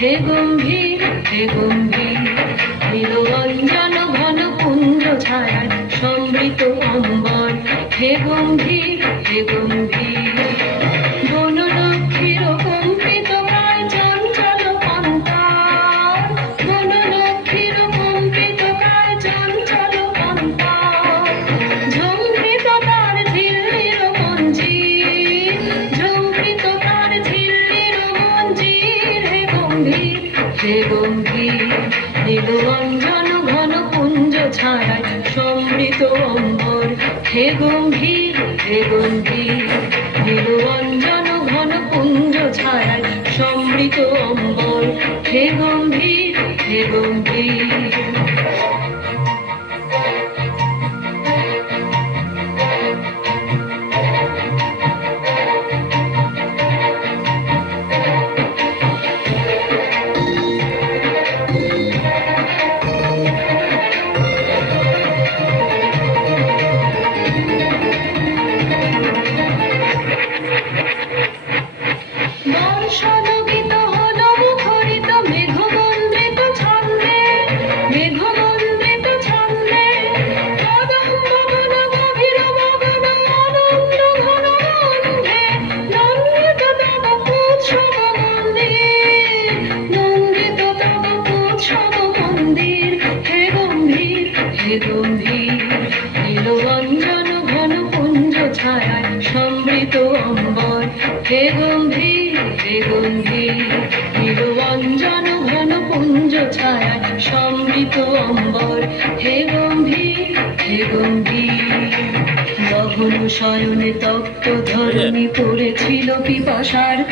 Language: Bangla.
হে গম্ভীর হে গম্ভীর, নীল অঞ্জন ঘন কুঞ্জ ছায়ায় সমৃত অম্বর। হে গম্ভীর হে গম্ভীর, বনলক্ষ্মীর কম্পিত কায় চঞ্চল অন্তর। বনলক্ষ্মীর কম্পিত কায় চঞ্চল অন্তর, ঝঙ্কৃত তার ঝিল্লির মঞ্জির, ঝঙ্কৃত তার ঝিল্লির মঞ্জির। হে গম্ভীর হে গম্ভীর, নীল অঞ্জন ঘন কুঞ্জ ছায়ায় সমৃত অম্বর। হে গম্ভীর হে গম্ভীর, নীল অঞ্জন ঘন কুঞ্জ ছায়ায় সমৃত অম্বর। হে গম্ভীর হে গম্ভীর। বর্ষণগীত হল মুখরিত মেঘমন্দ্রিত ছন্দে, মেঘমন্দ্রিত ছন্দে। কদম্ব বন গভীর মগ্ন আনন্দ ঘন গন্ধে, নন্দিত তব উৎসব মন্দির, নন্দিত তব উৎসব মন্দির। হে গম্ভীর হে গম্ভীর, নীল অঞ্জন ঘন কুঞ্জ ছায়ায় সমৃত অম্বর। হে গম্ভীর হে গম্ভীর, নীল অঞ্জন ঘন কুঞ্জ ছায়ায় সমৃত অম্বর। হে গম্ভীর হে গম্ভীর, গহন শয়নে তপ্ত ধরণী পড়েছিল পিপাসার